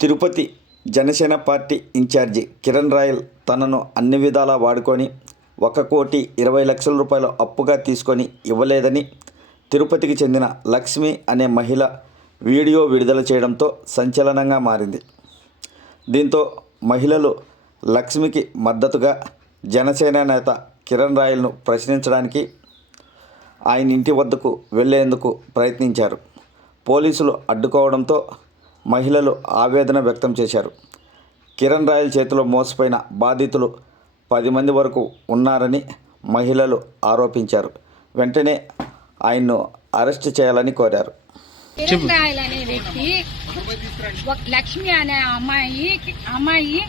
Tirupati Janasena party incharge Kiran Royal తనను అన్ని విధాలా వాడుకొని 1,20,00,000 రూపాయలు అప్పుగా తీసుకొని ఇవ్వలేదని తిరుపతికి చెందిన లక్ష్మి అనే మహిళ వీడియో విడుదల చేయడంతో సంచలనంగా మారింది. దీంతో మహిళలు లక్ష్మికి మద్దతుగా జనసేన నేత కిరణ్ రాయల్ను ప్రశ్నించడానికి ఆయన ఇంటి వద్దకు వెళ్లేందుకు ప్రయత్నించారు. పోలీసులు అడ్డుకోవడంతో మహిళలు ఆవేదన వ్యక్తం చేశారు. కిరణ్ రాయల్ చేతిలో మోసపోయిన బాధితులు 10 మంది వరకు ఉన్నారని మహిళలు ఆరోపించారు. వెంటనే ఆయన్ను అరెస్ట్ చేయాలని కోరారు. కిరణ్ రాయల్ అనే వ్యక్తి లక్ష్మి అనే అమ్మాయి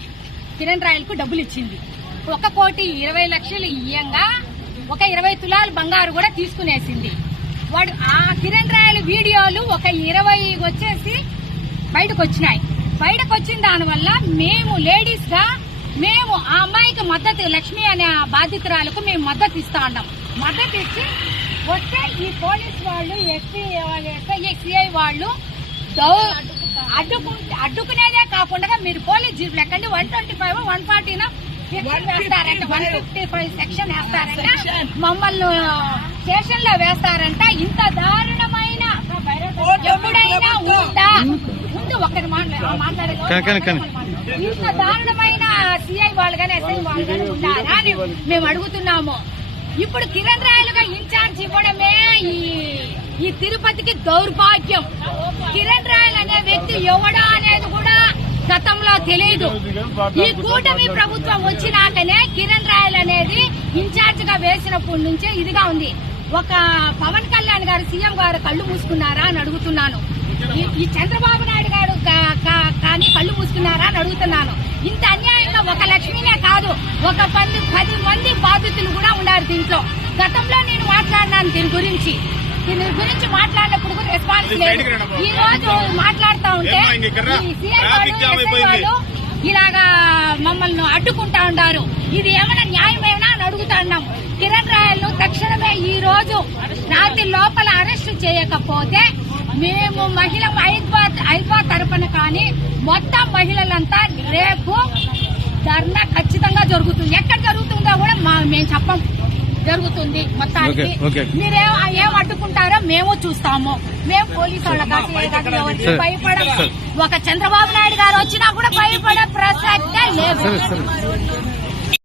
కిరణ్ రాయల్ కు డబ్బులు ఇచ్చింది. 1,20,00,000 ఇయ్యంగా 20 తులాలు బంగారు కూడా తీసుకునేసింది. వాడు ఆ కిరణ్ రాయల్ వీడియోలు 20 వచ్చేసి బయటకు వచ్చినాయి. బయటకు వచ్చిన దానివల్ల మేము లేడీస్ గా మేము ఆ అమ్మాయికి మద్దతు, లక్ష్మి అనే బాధితురాలకు మేము మద్దతు ఇస్తా ఉన్నాం. మద్దతు ఇచ్చి వస్తే ఈ పోలీస్ వాళ్ళు, సిఐ వాళ్ళు అడ్డుకునేదే కాకుండా మీరు పోలీస్ జీపులు ఎక్కండి 125, 140 వేస్తారంట, 155 సెక్షన్ వేస్తారంట, మమ్మల్ని స్టేషన్ లో వేస్తారంట. ఇంత దారుణమైన ఎప్పుడైనా ఉందా? ముందు ఒకరి మాట్లాడేది ఇంత దారుణమైన సిఐ వాళ్ళు కానీ ఎస్ఐ వాళ్ళు కానీ ఉన్నారా అని మేము అడుగుతున్నాము. ఇప్పుడు కిరణ్ రాయల్ గా ఇన్ఛార్జ్ ఇవ్వడమే ఈ తిరుపతికి దౌర్భాగ్యం. కిరణ్ రాయల్ అనే వ్యక్తి ఎవడా అనేది కూడా గతంలో తెలియదు. ఈ కూటమి ప్రభుత్వం వచ్చినాకనే కిరణ్ రాయల్ అనేది ఇన్ఛార్జ్ గా వేసినప్పటి నుంచే ఇదిగా ఉంది. ఒక పవన్ కళ్యాణ్ గారు, సీఎం గారు కళ్ళు మూసుకున్నారా అని అడుగుతున్నాను. ఈ చంద్రబాబు నాయుడు గారు కానీ కళ్ళు మూసుకున్నారా అని అడుగుతున్నాను. ఇంత అన్యాయంగా ఒక లక్ష్మినే కాదు, ఒక 10 మంది బాధితులు కూడా ఉన్నారు దీంట్లో. గతంలో నేను మాట్లాడినాను దీని గురించి మాట్లాడినప్పుడు కూడా రెస్పాన్స్ లేదు. ఈ రోజు మాట్లాడుతూ ఉంటే సీఎం వాళ్ళు ఇలాగా మమ్మల్ని అడ్డుకుంటా ఉన్నారు. ఇది ఏమైనా న్యాయమేనా అని అడుగుతున్నాం. కిరణ్ రాయల్ ను తక్షణమే ఈ రోజు రాత్రి లోపల అరెస్టు చేయకపోతే మేము మహిళ ఐద్వా తరపున కానీ మొత్తం మహిళలంతా రేపు ధర్నా ఖచ్చితంగా జరుగుతుంది. ఎక్కడ జరుగుతుందో కూడా మేము చెప్పం, జరుగుతుంది. మొత్తానికి ఏం అడ్డుకుంటారో మేము చూస్తాము. మేము పోలీసు వాళ్ళకి ఎవరికి భయపడం. ఒక చంద్రబాబు నాయుడు గారు వచ్చినా కూడా భయపడే ప్రసక్తే లేదు.